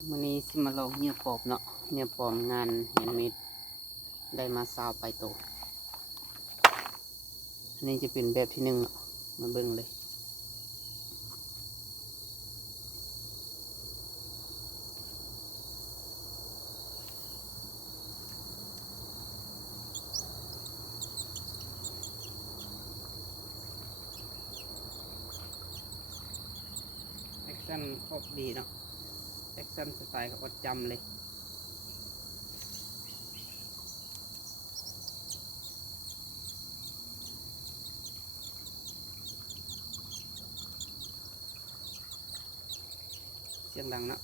วันนี้สิมาลองเนื้อปอบเนาะเนื้อปอบงานแฮนด์เมดได้มา20 ไปโตอันนี้จะเป็นแบบที่1เนาะมาเบิ่งเลยแอคชั่นออกดีเนาะแอคชั่นสไตล์เขาก็จำเลยเสียงดังเนาะ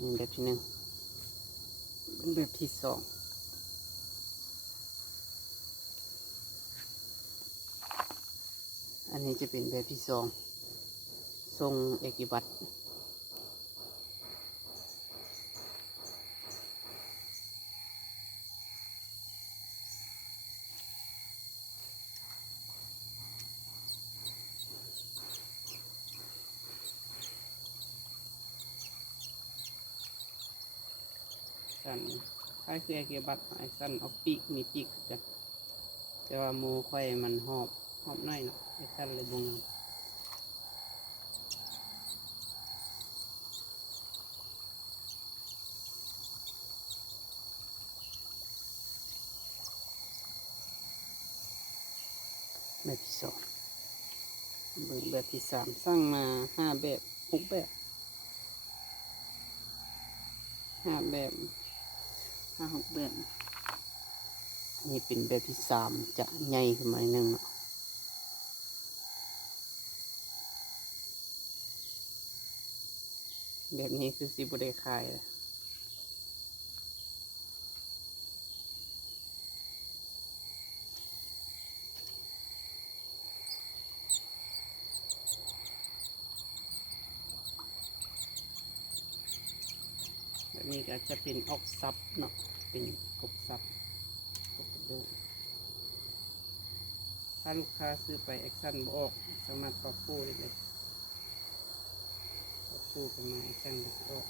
นี่แบบที่1เป็นแบบที่2อันนี้จะเป็นแบบที่2ทรงเอกบัตรสั้นคล้ายคือเอกบัตรไอสั้นเอาปีกมีปีกกันแต่ว่ามูค่อยมันหอบน้อยเนาะไอสั้นเลยบงแบบที่2แบบที่3สร้างมา5 แบบ6 แบบ5 แบบ5-6 แบบนี่เป็นแบบที่3จะใหญ่ขึ้นมาหนึ่งแบบนี้คือสิบได้ขายแบบนี้ก็จะเป็นออกซับเนาะเป็นกบซับกบกระดูกถ้าลูกค้าซื้อไปแอคชั่นบออกสามารถปรับฟูได้เลยปรับฟูกันมาแอคชั่นก็ออก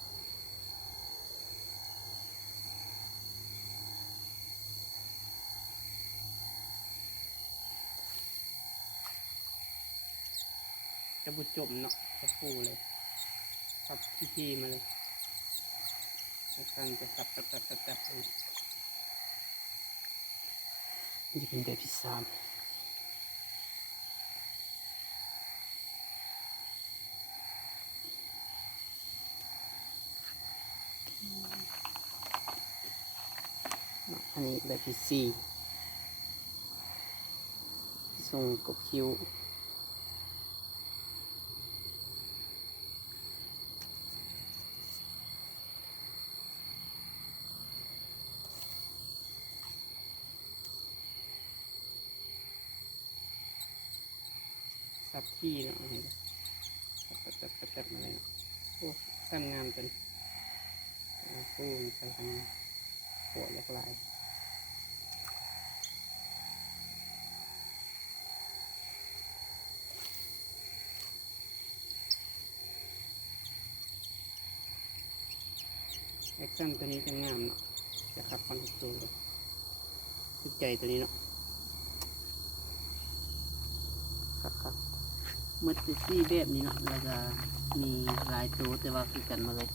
จะบุจมเนาะจะฟูเลยขับทีมาเลยแอคชั่นจะขับตัดเลยนี่จะเป็นแบบที่3อันนี้แบบที่4ทรงกบคิ้วซับที่เนาะเห็นตัดมาเลยโอ้สั้นงามจนฟูไปทางหัวหลากหลายแอคชั่นตัวนี้จะงามเนาะจะขับคอนโทรลเลยติดใจตัวนี้เนาะครับมืดไปซี่แบบนี้เนาะแล้วก็มีลายตัวแต่ว่าคือกันมาเลย